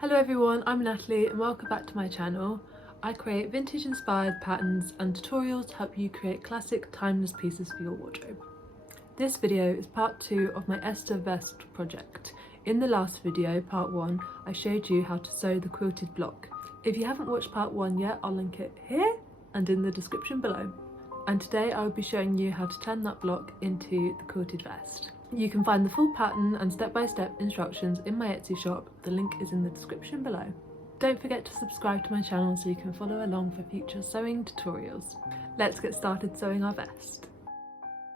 Hello everyone, I'm Natalie and welcome back to my channel. I create vintage inspired patterns and tutorials to help you create classic timeless pieces for your wardrobe. This video is part 2 of my Esther Vest project. In the last video, part 1, I showed you how to sew the quilted block. If you haven't watched part 1 yet, I'll link it here and in the description below. And today I will be showing you how to turn that block into the quilted vest. You can find the full pattern and step-by-step instructions in my Etsy shop. The link is in the description below. Don't forget to subscribe to my channel so you can follow along for future sewing tutorials. Let's get started sewing our vest.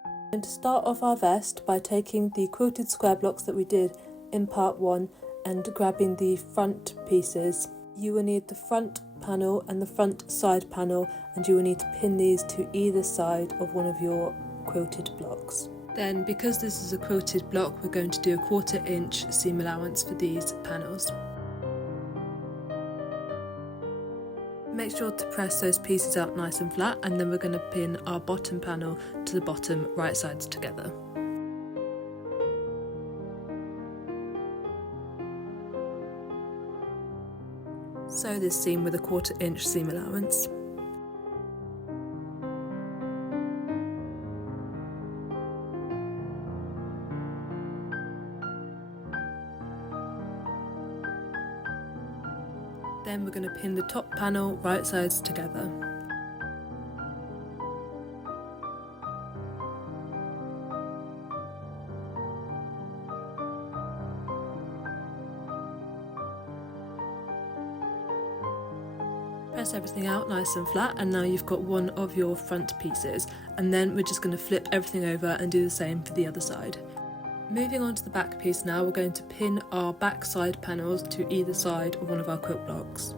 I'm going to start off our vest by taking the quilted square blocks that we did in part 1 and grabbing the front pieces. You will need the front panel and the front side panel, and you will need to pin these to either side of one of your quilted blocks. Then, because this is a quilted block, we're going to do a 1/4 inch seam allowance for these panels. Make sure to press those pieces out nice and flat, and then we're going to pin our bottom panel to the bottom right sides together. Sew this seam with a 1/4 inch seam allowance. Then we're going to pin the top panel right sides together. Press everything out nice and flat, and now you've got one of your front pieces, and then we're just going to flip everything over and do the same for the other side. Moving on to the back piece now, we're going to pin our back side panels to either side of one of our quilt blocks.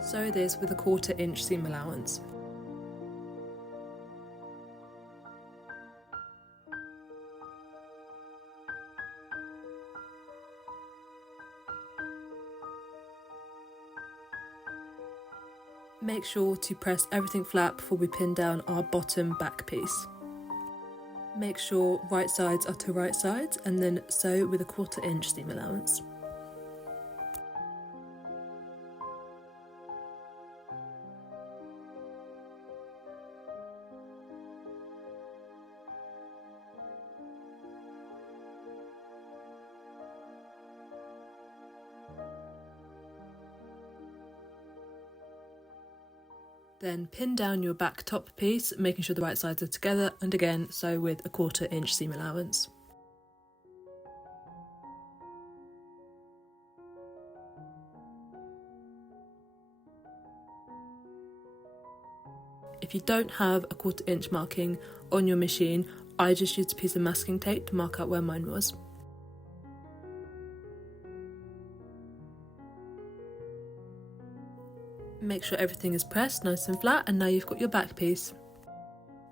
Sew this with a 1/4 inch seam allowance. Make sure to press everything flat before we pin down our bottom back piece. Make sure right sides are to right sides, and then sew with a 1/4 inch seam allowance. Then pin down your back top piece, making sure the right sides are together, and again sew with a 1/4 inch seam allowance. If you don't have a 1/4 inch marking on your machine, I just used a piece of masking tape to mark out where mine was. Make sure everything is pressed nice and flat, and now you've got your back piece.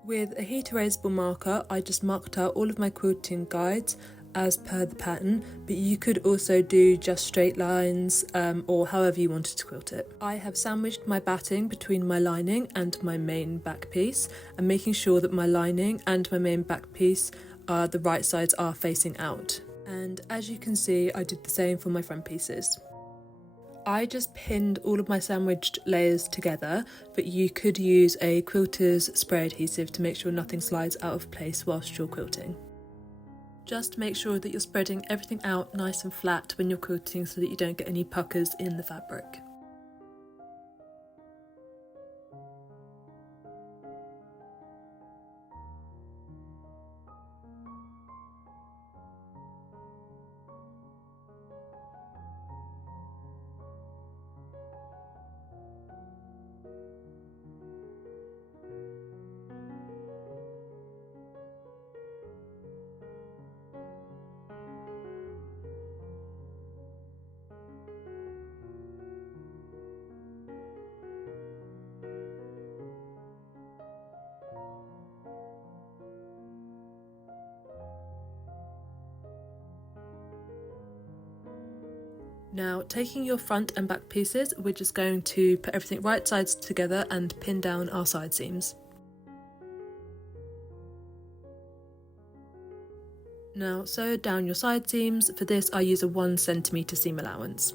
With a heat erasable marker, I just marked out all of my quilting guides as per the pattern, but you could also do just straight lines or however you wanted to quilt it. I have sandwiched my batting between my lining and my main back piece, and making sure that my lining and my main back piece the right sides are facing out. And as you can see, I did the same for my front pieces. I just pinned all of my sandwiched layers together, but you could use a quilter's spray adhesive to make sure nothing slides out of place whilst you're quilting. Just make sure that you're spreading everything out nice and flat when you're quilting so that you don't get any puckers in the fabric. Now, taking your front and back pieces, we're just going to put everything right sides together and pin down our side seams. Now sew down your side seams. For this I use a 1 cm seam allowance.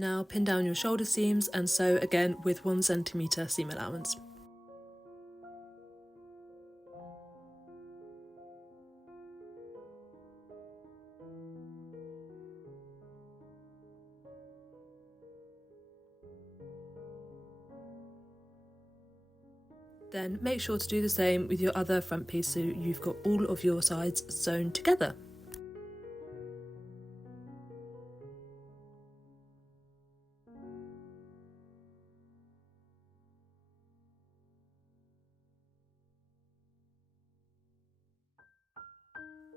Now pin down your shoulder seams and sew again with 1 centimetre seam allowance. Then make sure to do the same with your other front piece so you've got all of your sides sewn together.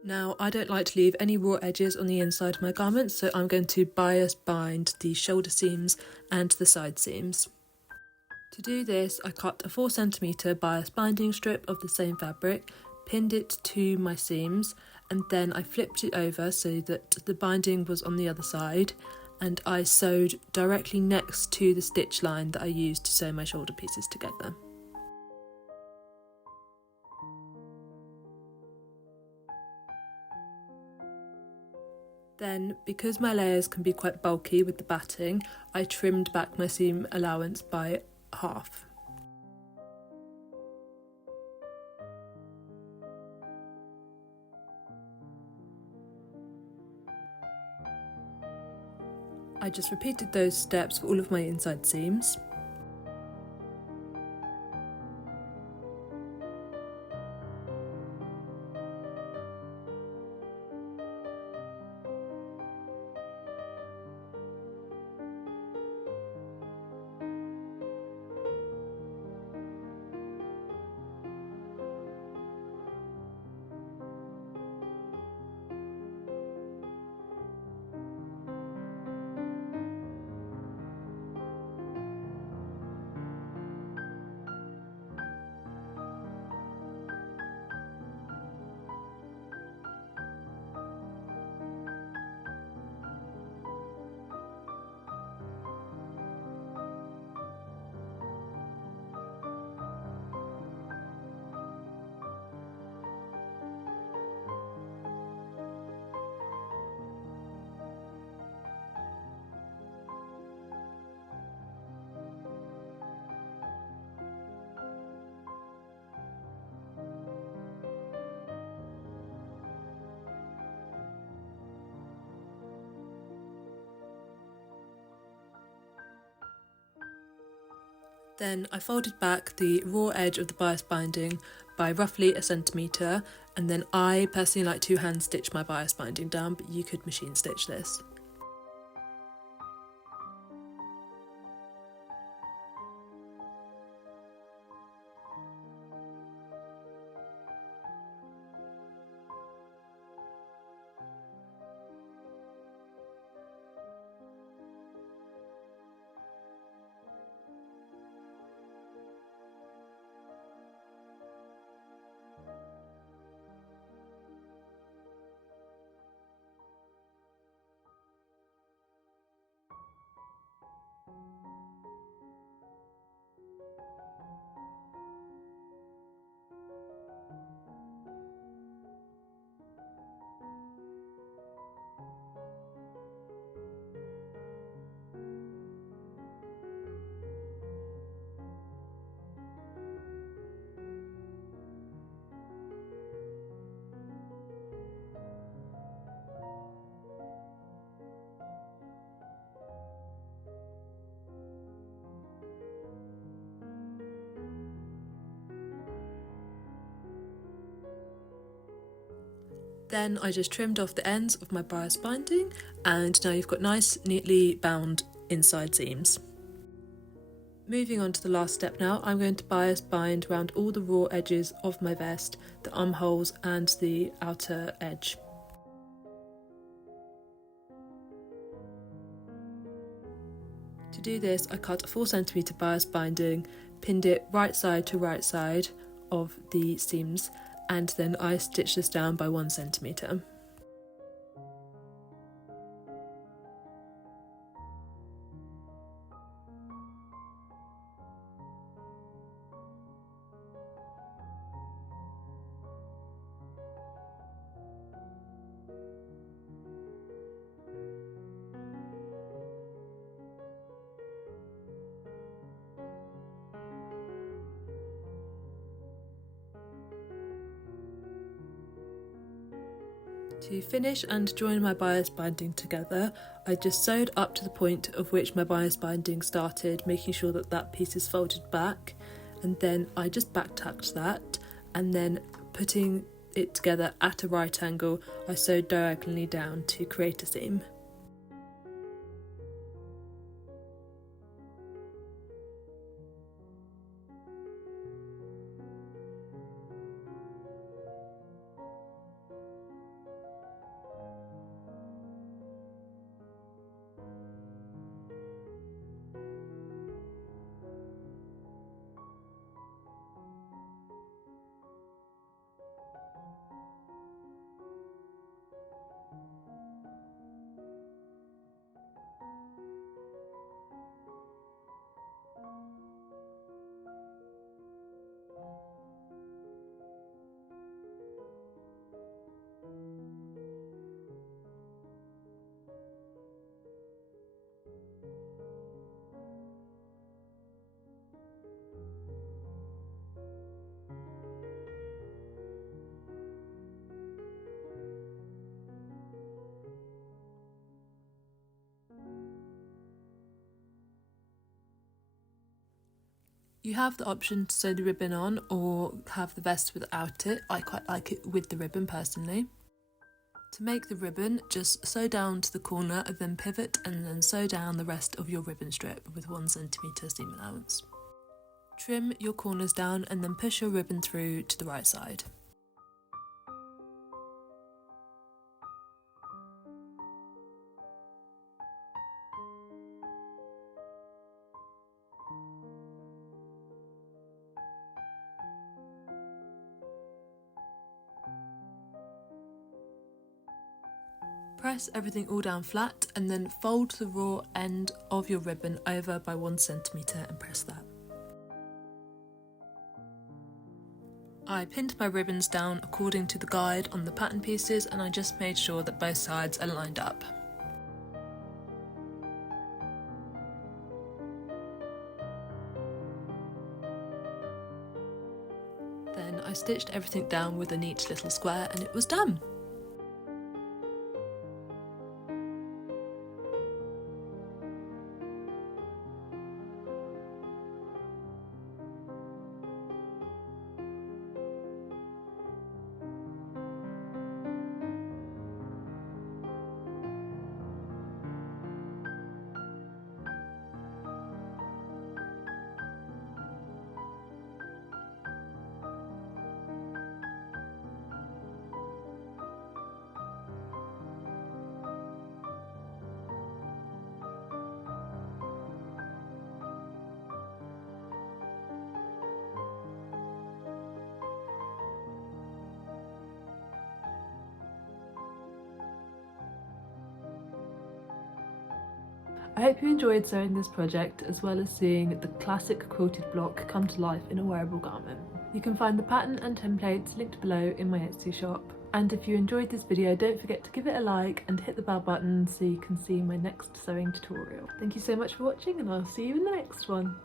Now I don't like to leave any raw edges on the inside of my garments, so I'm going to bias bind the shoulder seams and the side seams. To do this, I cut a 4 centimetre bias binding strip of the same fabric, pinned it to my seams, and then I flipped it over so that the binding was on the other side, and I sewed directly next to the stitch line that I used to sew my shoulder pieces together. Then, because my layers can be quite bulky with the batting, I trimmed back my seam allowance by half. I just repeated those steps for all of my inside seams. Then I folded back the raw edge of the bias binding by roughly 1 centimetre, and then I personally like to hand stitch my bias binding down, but you could machine stitch this. Then I just trimmed off the ends of my bias binding, and now you've got nice, neatly bound inside seams. Moving on to the last step now, I'm going to bias bind around all the raw edges of my vest, the armholes and the outer edge. To do this, I cut a 4 centimetre bias binding, pinned it right side to right side of the seams, and then I stitched this down by 1 centimetre. To finish and join my bias binding together, I just sewed up to the point of which my bias binding started, making sure that that piece is folded back, and then I just back tucked that, and then putting it together at a right angle, I sewed diagonally down to create a seam. You have the option to sew the ribbon on or have the vest without it. I quite like it with the ribbon personally. To make the ribbon, just sew down to the corner and then pivot and then sew down the rest of your ribbon strip with 1 cm seam allowance. Trim your corners down and then push your ribbon through to the right side. Press everything all down flat and then fold the raw end of your ribbon over by 1 cm and press that. I pinned my ribbons down according to the guide on the pattern pieces, and I just made sure that both sides are lined up. Then I stitched everything down with a neat little square and it was done! I hope you enjoyed sewing this project as well as seeing the classic quilted block come to life in a wearable garment. You can find the pattern and templates linked below in my Etsy shop. And if you enjoyed this video, don't forget to give it a like and hit the bell button so you can see my next sewing tutorial. Thank you so much for watching and I'll see you in the next one.